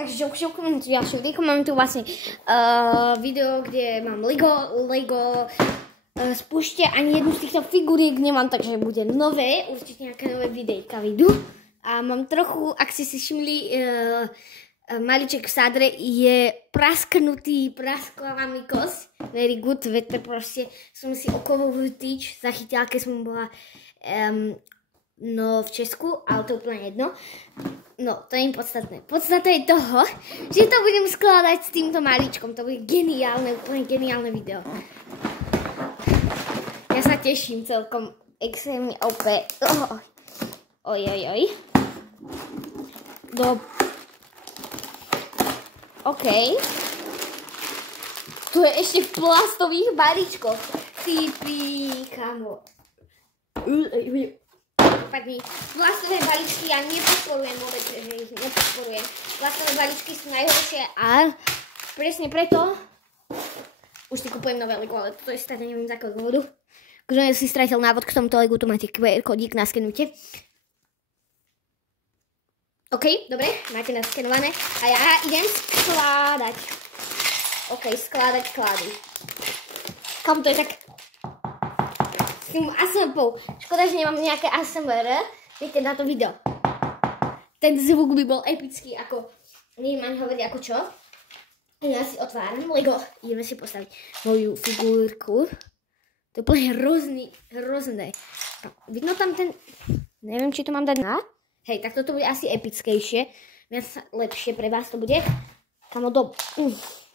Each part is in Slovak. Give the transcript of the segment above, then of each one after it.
Takže čauko, mám tu ďalšie videjko, mám tu vlastne video, kde mám Lego spúšte, ani jednu z týchto figuriek nemám, takže bude nové, určite nejaké nové videjka vyjdú. A mám trochu, ak ste si všimli, maliček v sádre je praskla mi kosť, very good, veď proste som si okovový tyč zachytila, keď som bola v Česku, ale to úplne jedno. No, to je im podstatné. Podstatné je toho, že to budem skladať s týmto maličkom. To bude geniálne, úplne geniálne video. Ja sa teším celkom extrémne opäť. Oj. OK. Tu je ešte v plastových balíčkoch. Typy, kamo. Plastové balíčky ja nepodporujem, vôbec, že ich nepodporujem. Plastové balíčky sú najhoršie a presne preto už si kupujem nové Lego, ale toto je stále neviem z akého dôvodu. Kto si stratil návod k tomuto Legu, tu máte QR kódik, naskenujte. OK, dobre, máte naskenované a ja idem skladať. OK, skladať klady. Kam to je tak... S tým ASMR. Škoda, že nemám nejaké ASMR. Viete na to video. Ten zvuk by bol epický, ako... Neviem ani hovoriť ako čo. Ja si otváram Lego. Ideme si postaviť moju figurku. To je úplne hrozné. Vidno tam ten... Neviem, či to mám dať na... Hej, tak toto bude asi epickejšie. Viac lepšie pre vás to bude. Kamo do...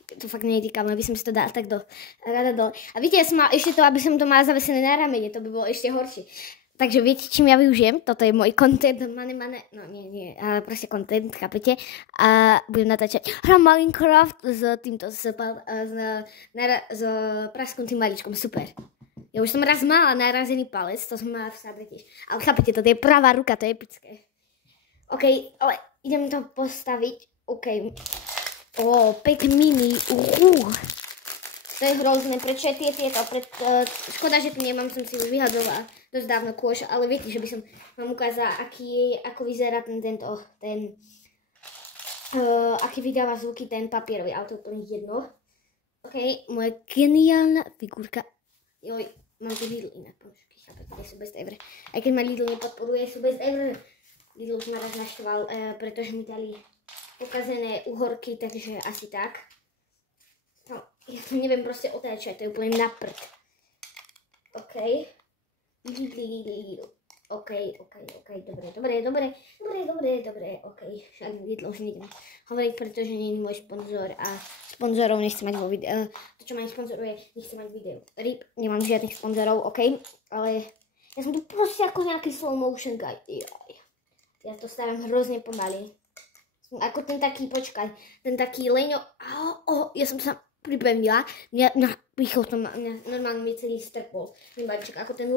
To fakt netýkam, aby som si to dal tak rada dole. A viete, ja som mal ešte to, aby som to mala zavesené na ramene, to by bolo ešte horšie. Takže viete, čím ja využijem? Toto je môj content, no nie, ale proste content, chápete? A budem natáčať hra Minecraft s týmto, s prasknutým maličkom, super. Ja už som raz mala narazený palec, to som mala v sádre tiež. Ale chápete, to je pravá ruka, to je epické. OK, ale idem to postaviť, OK. Pek mini, To je hrozné, prečo je tieto, škoda, že tu nemám, som si už vyhadzovala dosť dávno kôž, ale viete, že by som vám ukázala, ako vyzerá aký vydáva zvuky ten papierový, ale to úplne jedno. OK, moja geniálna figurka, joj, mám tu Lidl inak, pomôžky, chápete, sú best ever. Aj keď ma Lidl nepodporuje, sú best ever. Lidl už ma raz naštval, pretože mi dali pokazené uhorky, takže asi tak. No, ja to neviem proste otáčať, to je úplne na prd. OK. OK, dobre, OK. Však Lidl už nikdy hovoriť, pretože nie je môj sponzor a sponzorov nechcem mať vo videu. To, čo ma sponzoruje, nechcem mať video. RIP, nemám žiadnych sponzorov, OK. Ale ja som tu proste ako nejaký slow motion guy. Ja to stavím hrozne pomaly. Ako ten taký, počkaj, ten taký leňo, ja som sa pripevnila, na východ to normálne mi celý strpol, ako ten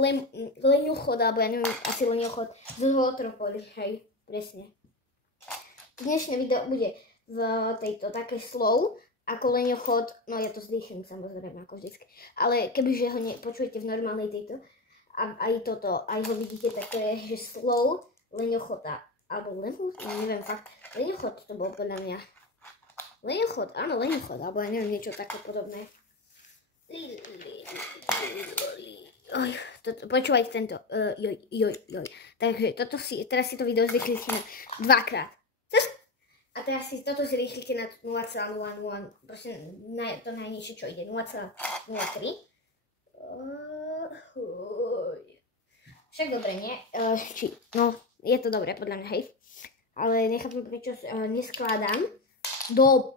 leňochod, alebo ja neviem, asi leňochod z Zolotropoli, hej, presne. Dnešné video bude v tejto také slow, ako leňochod, no ja to zdýcham samozrejme, ako vždycky, ale kebyže ho nepočujete v normálnej tejto, a aj toto, aj ho vidíte také, že slow, leňochoda, alebo neviem fakt, leňochod to bol podľa mňa. Leňochod, áno, leňochod, alebo ja neviem, niečo také podobné. Počúvajte tento, joj. Takže teraz si to video zrýchlite na dvakrát. A teraz si toto zrýchlite na 0,00, proste to najnižšie, čo ide, 0,03. Však dobre, nie? No, je to dobré, podľa mňa, hej. Ale nechápem, prečo neskladám do...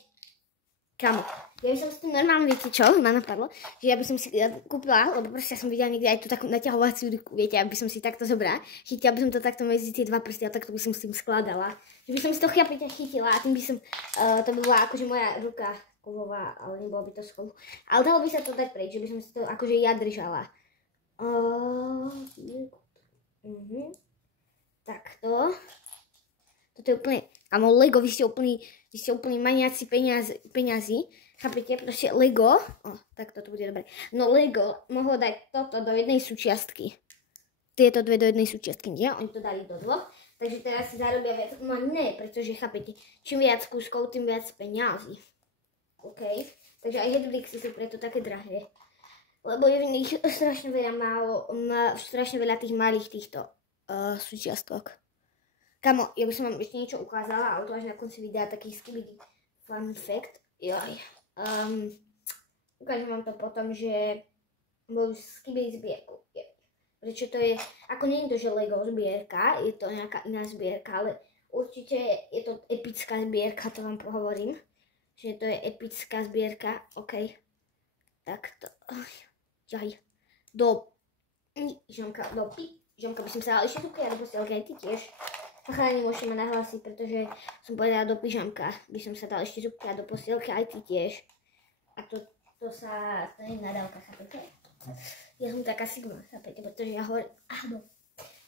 Kamo. Ja by som si tu normálne, viete čo, ma napadlo, že ja by som si kúpila, lebo proste ja som videla niekde aj tú takú naťahovaciu ruku, viete, aby som si takto zobrala. Chytila by som to takto medzi tie dva prsty a takto by som s tým skladala. Že by som si to chápete chytila a tým by som, to by bola akože moja ruka kovová, ale nebola by to z kovu. Ale dalo by sa to dať preč, že by som si to akože ja držala. Takto. Toto je úplne, amo Lego, vy ste úplne maniaci peňazí. Chápete? Proste Lego, tak toto bude dobre. No Lego mohlo dať toto do jednej súčiastky. Tieto dve do jednej súčiastky, nie? Oni to dali do dvoch. Takže teraz si zarobia viac. No ne, pretože chápete, čím viac kúskov, tým viac peňazí. OK? Takže aj Hedvixy sú preto také drahé. Lebo je v nich strašne veľa tých malých týchto súčiastok. Kamo, ja by som vám ešte niečo ukázala, ale to až na konci videa taký skibidi fun fact. Joj. Ukážem vám to potom, že moju skibidi zbierku. Prečo to je, ako nie je to, že Lego zbierka, je to nejaká iná zbierka, ale určite je to epická zbierka, to vám pohovorím. Že to je epická zbierka, OK. Takto. Jaj. Žomka by som sa dala ešte tu do postielky, aj ty tiež. Chalani, môžete ma nahlásiť, pretože som povedala do pyžamka, by som sa dala ešte zupka do postielky, aj ty tiež. A to nie je nadávka, chápete? Ja som taká sigma, chápete, pretože ja hovorím,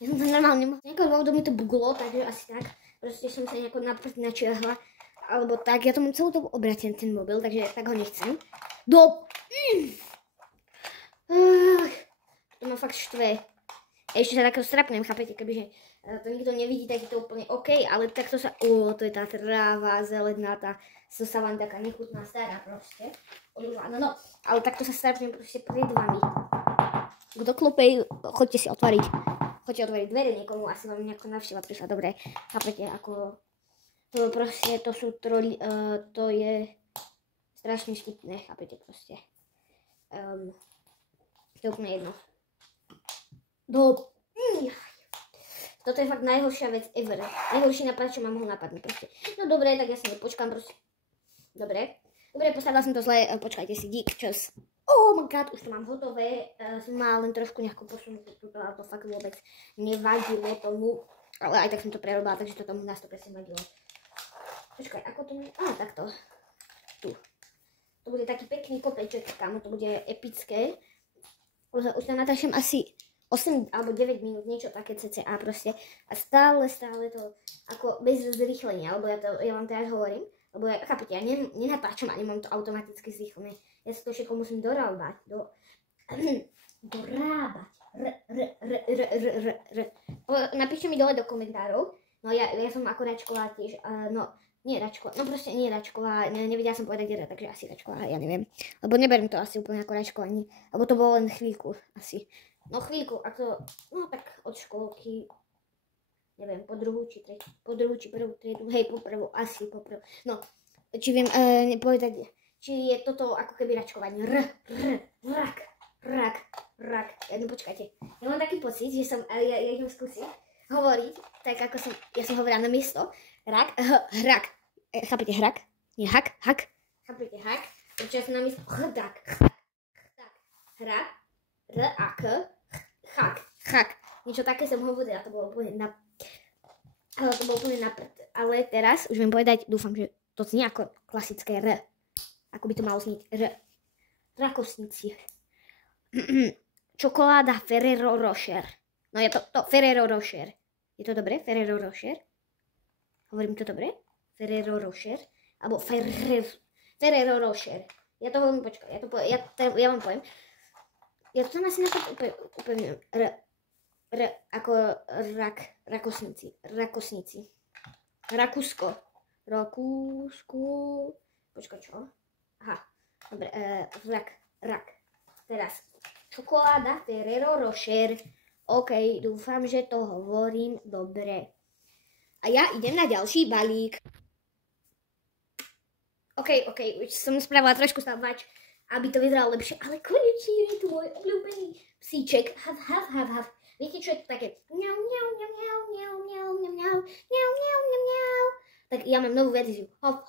ja som to normálne nemohla. Nejakého dôvodu mi to buglo, takže asi tak. Proste som sa nejako načiahla, alebo tak. Ja to mám celú dobu obratený ten mobil, takže tak ho nechcem. To ma fakt štve. Ešte sa takého strapnem, chápete, kebyže to nikto nevidí, tak je to úplne OK, ale takto sa, to je tá tráva zelenatá, sa vám taká nechutná stará proste. No, ale takto sa strapnem proste pred vami. Kto klopej, choďte si otvoriť. Choďte otvoriť dvere niekomu, asi vám nejaká návšteva prišla, dobre, chápete, ako, to proste, to sú troli, to je strašne štipné, chápete proste. To je úplne jedno. Toto je fakt najhoršia vec ever. Najhorší nápad, čo ma mohol napadnúť proste. No dobre, tak ja sa nepočkám proste. Dobre, postavila som to zle, počkajte si, dík, čas. Oh my god, už to mám hotové. Som mala len trošku nejakú posunutú, ale to fakt vôbec nevadilo tomu. Ale aj tak som to prerobila, takže to tomu na 100% vadilo. Počkaj, ako to má? Takto. Tu. To bude taký pekný kopeček, kamo, to bude epické. Už tam natáčam asi 8 alebo 9 minút, niečo také cca proste. A stále to ako bez zrýchlenia, lebo ja vám teraz hovorím, lebo ja, chápete, ja nenatáčam a nemám to automaticky zrýchlené. Ja sa to všetko musím dorábať. Napíšte mi dole do komentárov. No ja som ako Račková tiež, nie Račková, no proste nie Račková, nevedela som povedať R, takže asi Račková, ja neviem. Lebo neberiem to asi úplne ako Račková, lebo to bolo len chvíľku asi. No chvíľku, ako, no tak od školky, neviem, po druhú či prvú triedu, hej, po prvú, asi po prvú. No, či viem nepovedať, či je toto ako keby račkovanie. Rak. No počkajte, ja mám taký pocit, že som, ja idem skúsiť hovoriť, tak ako som, ja som hovorila na miesto, hrak. Chápete hrak? Nie hak. Chápete hak? Určite som na miesto, hrak. Chak. Niečo také som hovorila, to bolo úplne prd. Ale teraz už viem povedať, dúfam, že to znie ako klasické R. Ako by to malo znieť R. Rakosníci. Čokoláda Ferrero Rocher. No je to Ferrero Rocher. Je to dobre? Ferrero Rocher? Hovorím to dobre? Ferrero Rocher? Alebo Ferrero Rocher. Ja to hovorím, počkaj, ja vám poviem. Ja to tam asi úplne R ako rakosníci. Rakúsko. Počkaj, čo? Aha, dobre, rak. Teraz, čokoláda Ferrero Rocher. OK, dúfam, že to hovorím dobre. A ja idem na ďalší balík. OK, už som spravila trošku stavbač, aby to vyzeralo lepšie, ale konečne je tu môj obľúbený psíček. Hav. Viete, čo je to také? Mňau. Tak ja mám novú verziu. Hav.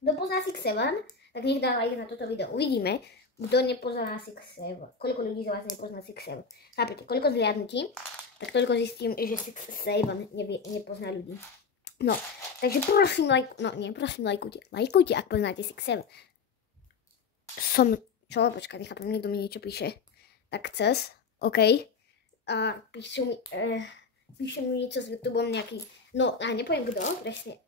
Kto pozná Six Seven, tak nech dá like na toto video. Uvidíme, kto nepozná Six Seven. Koľko ľudí z vás nepozná Six Seven. Chápete, koľko zliadnutí, tak toľko zistím, že Six Seven nepozná ľudí. No, takže prosím, lajkujte, ak poznáte Six Seven. Počkaj, nechápem, niekto mi niečo píše. Tak cez, OK. A píšu mi niečo s YouTubeom nejaký, no a nepoviem kto, presne.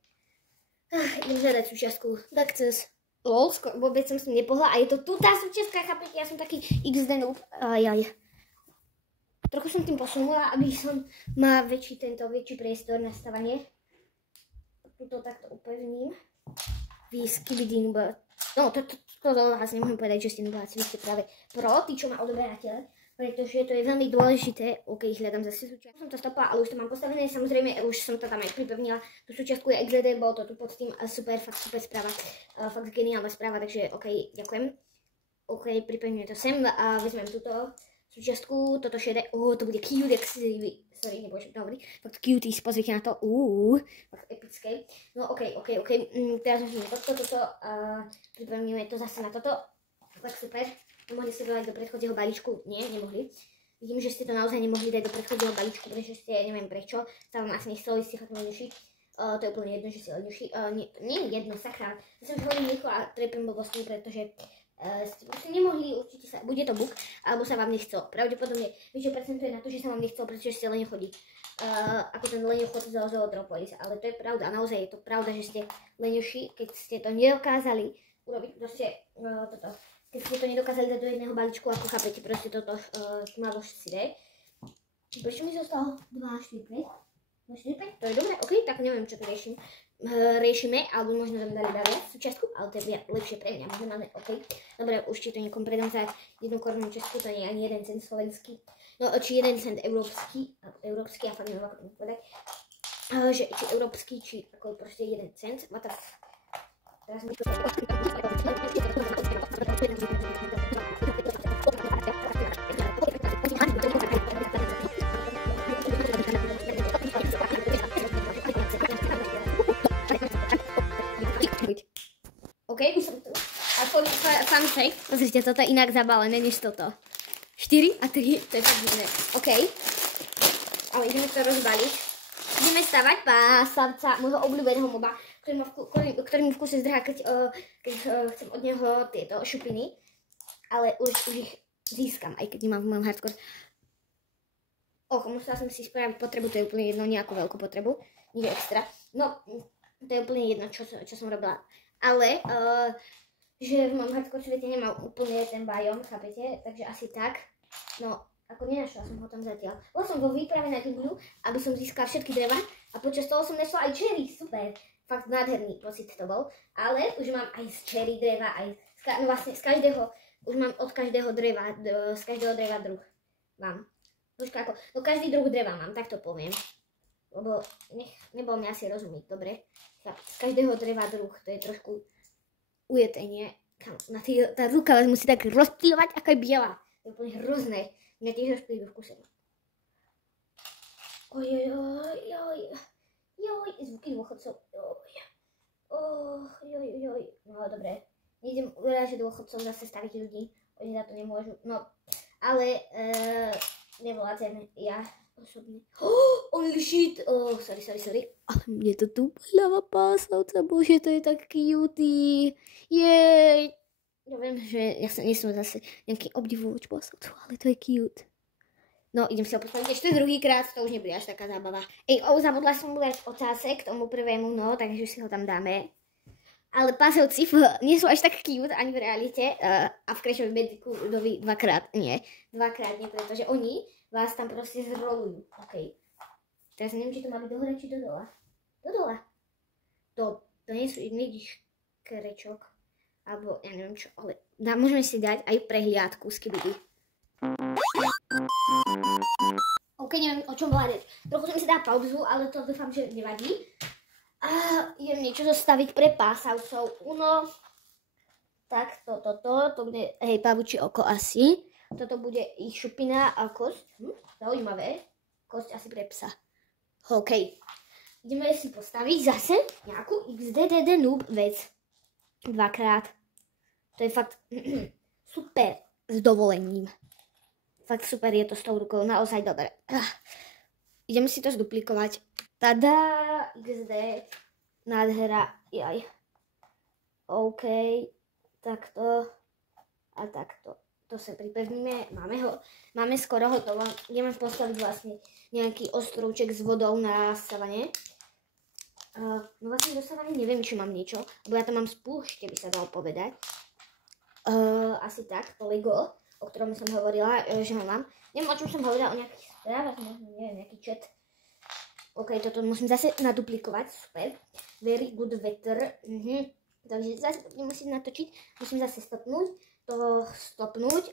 Idem hľadať súčiastku, tak cez. Vôbec som s tým nepohla a je to tu tá súčiastka, chápete, ja som taký XD noob. trochu som tým posunula, aby som mal väčší priestor na stavanie. Tuto takto upevním. Vy skibidinba. No, to vlastne môžem povedať, že Stinubáci, vy ste práve pro, tí, čo ma odoberáte, pretože to je veľmi dôležité. OK, hľadám zase súčiastku. Som to stopla, ale už to mám postavené, samozrejme, už som to tam aj pripevnila. Tú súčiastku je XD, bolo to tu pod tým, super, fakt super správa, fakt geniálna správa, takže OK, ďakujem. OK, pripevňujem to sem a vezmem túto súčiastku, toto šedé, to bude cute, sorry, nebudem to hovoriť, fakt cuties, pozrite na to, fakt epické. No OK, teraz vezmeme toto a pripevňujeme to zase na toto, fakt super. Mohli ste to dať do predchodzieho balíčku? Nie, nemohli. Vidím, že ste to naozaj nemohli dať do predchodzieho balíčku, pretože ste, neviem prečo, sa vám asi nechcelo ísť to leňuši. To je úplne jedno, že si leňuši. Nie je jedno, sakra. Ja som hovorím rýchlo a trepím blbosti, pretože ste proste nemohli, určite sa, bude to bug, alebo sa vám nechcelo. Pravdepodobne väčšie percento je na to, že sa vám nechcelo, pretože ste leňochodí. Ako ten leňochod z Zootropolis. Ale to je pravda, naozaj je to pravda, že ste leňoši, keď ste to nedokázali urobiť, proste toto. Keď ste to nedokázali dať do jedného balíčku, ako chápete, proste toto malo šedé. Prečo mi zostalo 2, 4, 5? 2, 4, 5? To je dobré, OK, tak neviem, čo tu riešime, alebo možno tam dali viac súčiastku, ale to je lepšie pre mňa, možno máme, OK. Dobre, už či to niekom predám za 1 korunu česku, to nie je ani 1 cent slovenský, no či 1 cent európsky, ja fakt neviem, ako to povedať, že či európsky, či ako proste 1 cent, what the f... Teraz mi to... OK, už som tu. A fun fact, pozrite, toto je inak zabalené než toto. 4 a 3, to je fakt divné. OK, ale ideme to rozbaliť. Ideme stavať pásavca, môjho obľúbeného moba, ktorý mi v kuse zdrhá, keď chcem od neho tieto šupiny. Ale už ich získam, aj keď nemám v mojom hardcore. Musela som si spraviť potrebu, to je úplne jedno, nejakú veľkú potrebu, nie extra. No, to je úplne jedno, čo som robila. Ale, že v mojom hardcore svete nemal úplne ten biom, chápete? Takže asi tak. No, ako nenašla som ho tam zatiaľ. Bola som vo výprave na Google, aby som získala všetky dreva a počas toho som našla aj cherry, super. Fakt nádherný pocit to bol. Ale už mám aj z cherry dreva, aj no vlastne z každého, už mám od každého dreva, z každého dreva druh. Mám. Počkaj, ako, no každý druh dreva mám, tak to poviem. Lebo nebolo mi asi rozumieť, dobre. Z každého dreva druh, to je trošku ujetenie. Tá ruka vás musí tak rozptýlovať, ako je biela. To je úplne hrozné. Mňa tiež rozptýlujú v kuse. Ojojojoj. Zvuky dôchodcov. Ojojojoj. No dobre. Nejdem urážať dôchodcov, zase staviť ľudí. Oni za to nemôžu. No, ale nevoláte ja osobne. Holy shit. Sorry. Ale mne to tu ľava pásavca. Bože, to je tak cutie. Jej. Ja viem, že ja nie som zase nejaký obdivovač pásavcov, ale to je cute. No, idem si ho postaviť ešte druhýkrát, to už nebude až taká zábava. Zabudla som mu dať ocásek k tomu prvému, no, takže si ho tam dáme. Ale pásovci nie sú až tak cute ani v realite a v Crashovi Bandicootovi dvakrát nie, pretože oni vás tam proste zrolujú. OK. Teraz neviem, či to má byť do hore, či do dola. Do dola. To nie sú vidíš krečok, alebo ja neviem čo, ale môžeme si dať aj prehliadku z Skibidi. OK, neviem, o čom bola reč. Trochu som si dala pauzu, ale to dúfam, že nevadí. A idem niečo zostaviť pre pásavcov. Uno. Tak, to bude, pavučie oko asi. Toto bude ich šupina a kosť. Zaujímavé. Kosť asi pre psa. OK. Ideme si postaviť zase nejakú XDDD noob vec. Dvakrát. To je fakt super s dovolením. Fakt super je to s tou rukou, naozaj dobre. Ideme si to zduplikovať. Tada, XD, nádhera, jaj. OK, takto a takto. To sa pripevníme, máme skoro hotovo. Ideme postaviť vlastne nejaký ostrovček s vodou na stavanie. No vlastne do stavania neviem, či mám niečo, lebo ja to mám z púšte, by sa dalo povedať. Asi tak, to Lego. o ktorom som hovorila, že ho mám. Neviem, o čom som hovorila, o nejakých správach, možno neviem, nejaký chat. OK, toto musím zase naduplikovať, super. Very good weather. Takže zase musím natočiť, musím zase stopnúť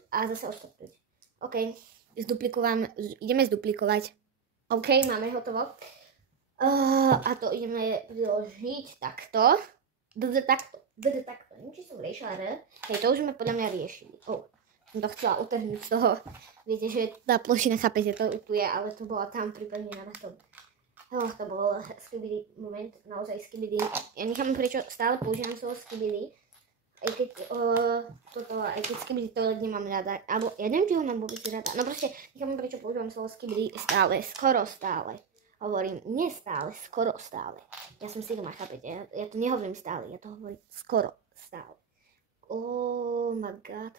a zase odstopnúť. OK, ideme zduplikovať. OK, máme hotovo. A to ideme priložiť takto. Takto. Neviem, či som riešila R. Hej, to už sme podľa mňa riešili. Som to chcela utrhnúť z toho. Viete, že tá plošina, chápete, to tu je, ale to bola tam pripevnená na tom. To bol skibidi moment, naozaj skibidi. Ja nechápam, prečo stále používam slovo skibidi. Aj keď skibidi toilet nemám rada. Alebo ja neviem, či ho mám vôbec rada. No proste nechápam, prečo používam slovo skibidi stále, skoro stále. Hovorím, nie stále, skoro stále. Ja som sigma, chápete? Ja to nehovorím stále, ja to hovorím skoro stále. Oh my god.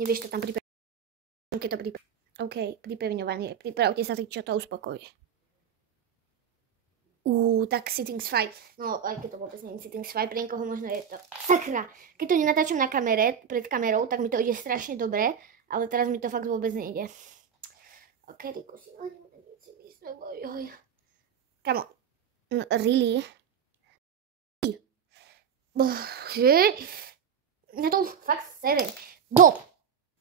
Nevieš to tam pripevňovanie. OK, pripevňovanie. Pripravte sa, čo to uspokojí. Tak sitting swipe. No, aj keď to vôbec nie je sitting swipe, pre niekoho možno je to sakra. Keď to nenatáčam na kamere, pred kamerou, tak mi to ide strašne dobre, ale teraz mi to fakt vôbec nejde. OK, rýko si come on. No, really? Bože. Na to fakt serem.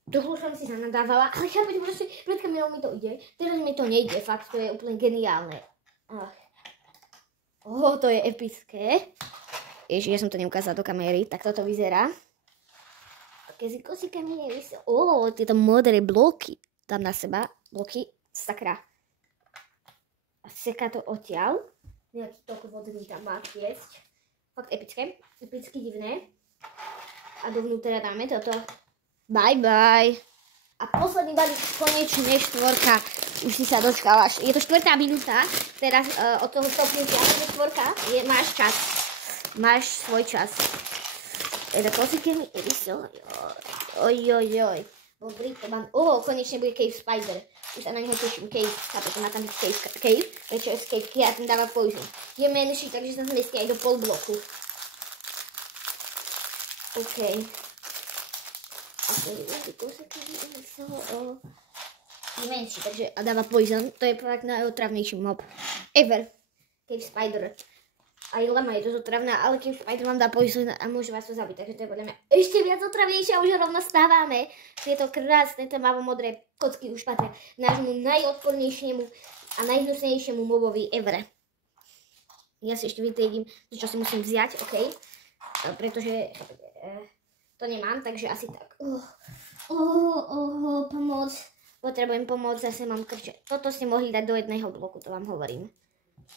Trochu som si zanadávala, ale chápete, proste pred kamerou mi to ide. Teraz mi to nejde, fakt, to je úplne geniálne. To je epické. Ježiš, ja som to neukázala do kamery, tak toto vyzerá. Kezikosika mi nevysia. Tieto modré bloky. Dám na seba bloky, sakra. A seká to odtiaľ. Nejaký tok vody tam má tiecť. Fakt epické. Epicky divné. A dovnútra dáme toto. Bye bye. A posledný balík, konečne 4. Už si sa dočkala. Je to 4. minúta. Teraz od toho stopnutia. 4. Máš čas. Máš svoj čas. Ojojoj. Dobrý, to mám. Konečne bude Cave Spider. Už sa na neho teším. Cave, chápete, má tam byť Cave. Prečo je Cave? Ja tam dávam poison. Je menší, takže sa zmestí aj do pol bloku. OK. Je menší, takže a dáva poison. To je fakt najotravnejší mob ever. Cave Spider. Aj lama je dosť otravná, ale Cave Spider vám dá poison a môže vás to zabiť. Takže to je podľa mňa ešte viac otravnejšie a už rovno stávame. Tieto krásne tmavo-modré kocky už patria nášmu najodpornejšiemu a najhnusnejšiemu mobovi ever. Ja si ešte vytriedím, čo si musím vziať, OK? Pretože to nemám, takže asi tak. Pomoc. Potrebujem pomoc, zase mám krče. Toto ste mohli dať do jedného bloku, to vám hovorím.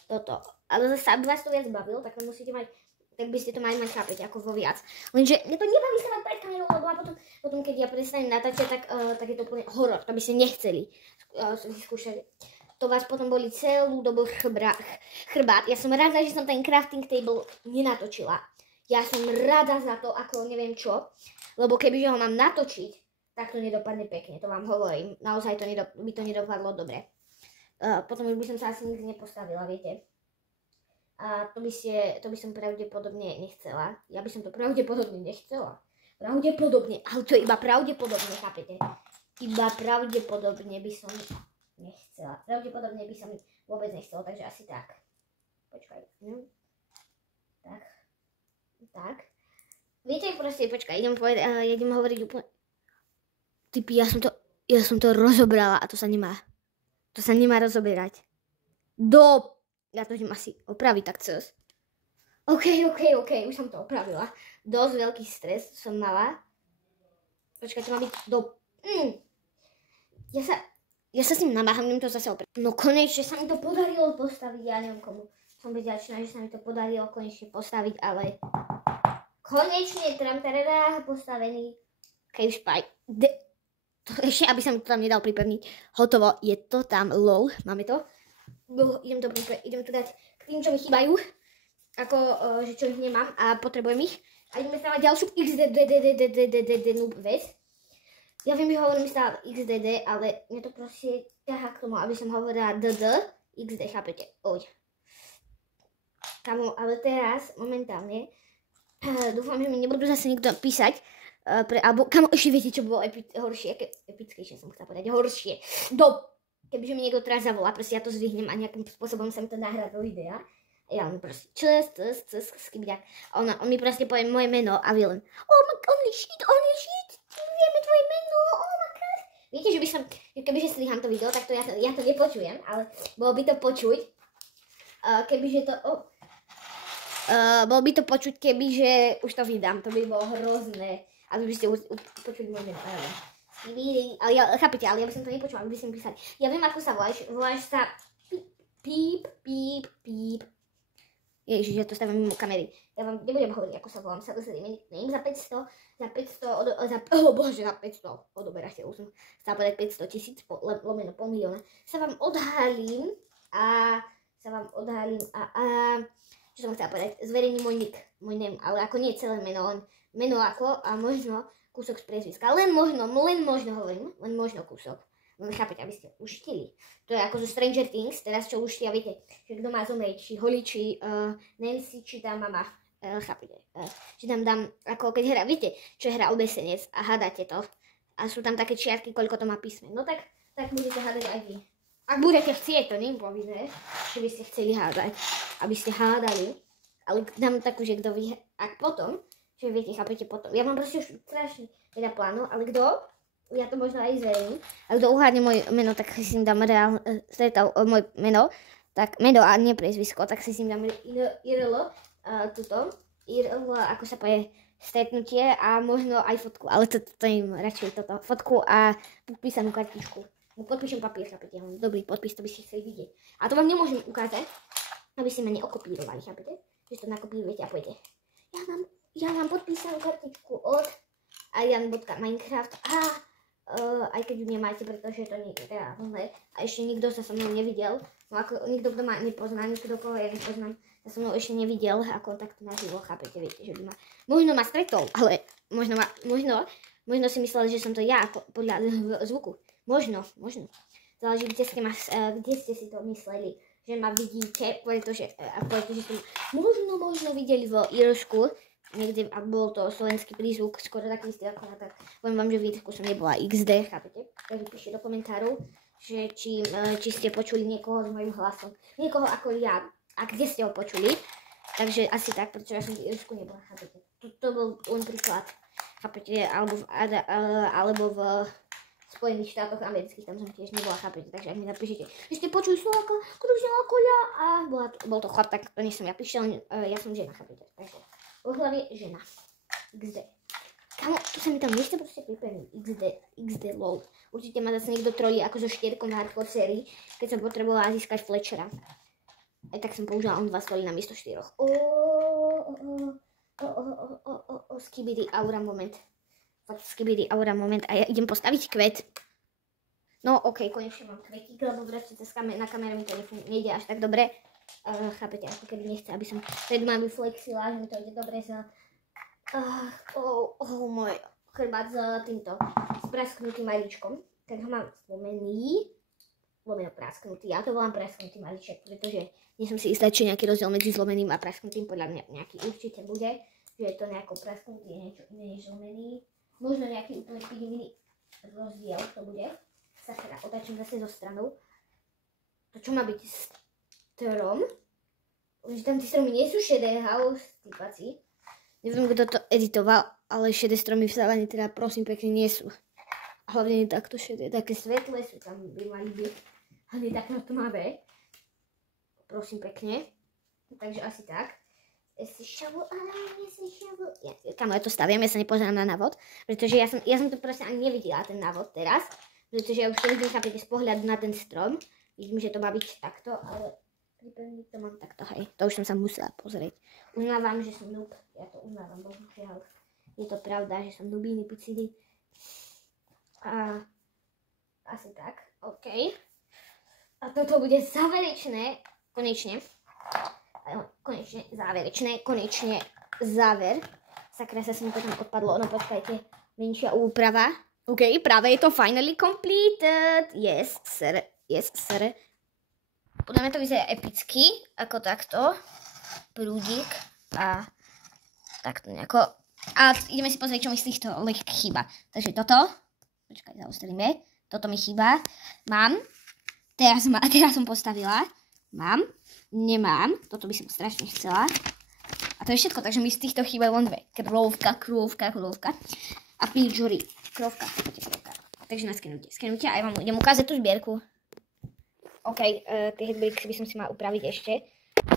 Toto. Ale zase, aby vás to viac bavil, tak to musíte mať, tak by ste to mali mať, chápete, ako vo viac. Lenže mne to nebaví sa mať pred kamerou, lebo a potom keď ja prestanem natáčať, tak je to úplne horor, to by ste nechceli skúšať. To vás potom boli celú dobu chrbát. Ja som rada, že som ten crafting table nenatočila. Ja som rada za to, ako neviem čo, lebo kebyže ho mám natočiť, tak to nedopadne pekne, to vám hovorím. Naozaj by to nedopadlo dobre. Potom už by som sa asi nikdy nepostavila, viete. A to by som pravdepodobne nechcela. Ja by som to pravdepodobne nechcela. Pravdepodobne, ale to je iba pravdepodobne, chápete? Iba pravdepodobne by som nechcela. Pravdepodobne by som vôbec nechcela, takže asi tak. Počkaj. Tak. Viete, proste, počkaj, idem hovoriť úplne. Typy, ja som to rozobrala a to sa nemá. To sa nemá rozoberať. Ja to idem asi opraviť tak cez. OK, už som to opravila. Dosť veľký stres som mala. Počkaj, to má byť Ja sa s tým namáham, to zase opraviť. No konečne sa mi to podarilo postaviť, ja neviem komu. Som vďačná, že sa mi to podarilo konečne postaviť, ale konečne postavený Cave Spider. Ešte, aby sa mi to tam nedal pripevniť. Hotovo, je to tam, lol, máme to. Idem to dať k tým, čo mi chýbajú. Že čo ich nemám a potrebujem ich. A ideme stavať ďalšiu XDD noob vec. Ja viem, že hovorím stále XDD, ale mne to proste ťahá k tomu, aby som hovorila DD, XD, chápete? Kamo, ale teraz, momentálne, dúfam, že mi nebudú zase nikto písať, alebo kamo, ešte viete, čo bolo horšie, epickejšie som chcela povedať, horšie. Kebyže mi niekto teraz zavolá, proste ja to zvihnem a nejakým spôsobom sa mi to nahrá do videa. A ja len proste, skibďak. A on mi proste povie moje meno a vy len, oh my god, only shit, vieme tvoje meno, oh my god. Viete, že by som, kebyže striham to video, tak to ja to nepočujem, ale bolo by to počuť, kebyže to, bolo by to počuť, kebyže už to vydám, to by bolo hrozné. A vy by ste počuli môj meno, ale ja, chápete, ale ja by som to nepočula, aby by som písali. Ja viem, ako sa voláš sa píp. Ježiš, ja to stavím mimo kamery. Ja vám nebudem hovoriť, ako sa volám, sa dozvediem za 500, odoberáte, už som chcela povedať 500 000, lomeno pol milióna, sa vám odhalím a čo som chcela povedať, zverejním môj nick, môj name, ale ako nie celé meno, len meno ako a možno kúsok z priezviska. Len možno hovorím, len možno kúsok. Len chápete, aby ste uštili. To je ako zo Stranger Things, teraz čo uštia, viete, že kto má zomrieť, či Holly, či Nancy, či tá mama, chápete. Že tam dám, ako keď hra, viete, čo je hra obesenec a hádate to. A sú tam také čiarky, koľko to má písmen. No tak budete hádať aj vy. Ak budete chcieť, to nie je povinné, že by ste chceli hádať, aby ste hádali. Ale dám takú, že kto vyhrá, ak potom, že viete, chápete potom. Ja mám proste už strašne veľa plánov, ale kto, ja to možno aj zverejním, ale kto uhádne moje meno, tak si s ním dám moje meno, tak meno a nie priezvisko, tak si s ním dám IRL, ako sa povie, stretnutie a možno aj fotku, ale to im radšej toto, fotku a podpísanú kartičku. No, podpíšem papier, chápete, dobrý podpis, to by ste chceli vidieť. A to vám nemôžem ukázať, aby ste ma neokopírovali, chápete? Že to nakopírujete a pôjde. Ja mám podpísanú kartičku od Ajan.Minecraft a aj keď ju nemáte, pretože to nie je reálne a ešte nikto sa so mnou nevidel, no ako nikto, kto ma nepozná, nikto, koho ja nepoznám, sa so mnou ešte nevidel, ako takto naživo, chápete, viete, že by ma, možno ma stretol, ale možno si mysleli, že som to ja podľa zvuku, možno, záleží, kde ste si to mysleli, že ma vidíte, pretože som možno videli v Irsku, niekde, a bol to slovenský prízvuk, skoro taký istý ako na tak. Poviem vám, že v Irsku som nebola XD, chápete? Takže píšte do komentárov, že či ste počuli niekoho s mojím hlasom. Niekoho ako ja. A kde ste ho počuli? Takže asi tak, pretože ja som v Irsku nebola, chápete? To bol len príklad, chápete? Alebo v Spojených štátoch amerických, tam som tiež nebola, chápete? Takže ak mi napíšete, že ste počuli Slováka, kružne ako ja, a bol to chlap, tak to nie som ja píšel, ja som žena, chápete? Takže vo hlavie žena. XD. Kamo, tu sa mi tam nechce proste pripraviť. XD lol. Určite ma zase niekto trolí ako so štierkom v hardcore sérii, keď som potrebovala získať Fletchera. Aj tak som použila on 2 stoly namiesto 4. Skibidi aura moment. Fakt skibidi aura moment. A ja idem postaviť kvet. No okej, konečne mám kvetík, lebo vraciť sa na kameru mi to nejde až tak dobre. Chápete, ako keby nechce, aby som pred mami flexila, že mi to ide dobre za môj chrbát s týmto sprasknutým maličkom. Tak ho mám zlomený, lomeno prasknutý. Ja to volám prasknutý maliček, pretože nie som si istá, či nejaký rozdiel medzi zlomeným a prasknutým, podľa mňa nejaký určite bude, že je to nejako prasknutý, niečo iné než zlomený. Možno nejaký úplne iný rozdiel to bude. Sa teda otáčam zase zo stranou. To čo má byť strom, že tam tie stromy nie sú šedé, týpaci. Neviem, kto to editoval, ale šedé stromy v salane teda prosím pekne nie sú. Hlavne nie takto šedé, také svetlé sú tam by mali byť. Hlavne takto tmavé. Prosím pekne. Takže asi tak. Kamo, ja to stavím, ja sa nepozerám na návod, pretože ja som to proste ani nevidela, ten návod teraz, pretože ja už to vidím, chápete, z pohľadu na ten strom. Vidím, že to má byť takto, ale pripravený to mám takto, hej. To už som sa musela pozrieť. Uznávam, že som noob. Ja to uznávam, bohužiaľ. Je to pravda, že som noobíny picidy. A asi tak, OK. A toto bude záverečné, konečne záver. Sakra, sa mi potom odpadlo, no počkajte, menšia úprava. OK, práve je to finally completed. Yes, sir. Podľa mňa to vyzerá epicky, ako takto. Prúdik a takto nejako. A ideme si pozrieť, čo mi z týchto lek chýba. Takže toto, počkaj, zaostríme, toto mi chýba, mám, teraz som postavila, mám, nemám, toto by som strašne chcela. A to je všetko, takže mi z týchto chýbajú len dve. Krôvka. A Pidgeotto, krovka. Takže naskenujte a ja vám idem ukázať tú zbierku. OK, tie headbricksy by som si mala upraviť ešte.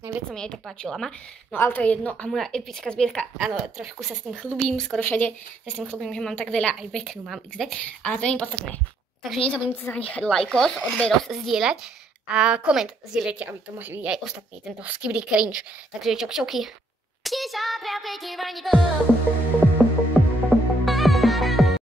Najviac sa mi aj tak páčila ma. No ale to je jedno. A moja epická zbierka, áno, trošku sa s tým chlubím, skoro všade sa s tým chlubím, že mám tak veľa, aj veknu mám XD. Ale to nie je podstatné. Takže nezabudnite zanechať lajkos, odberos, zdieľať a koment zdieľajte, aby to mohli vidieť aj ostatní, tento skibidi cringe. Takže čauky.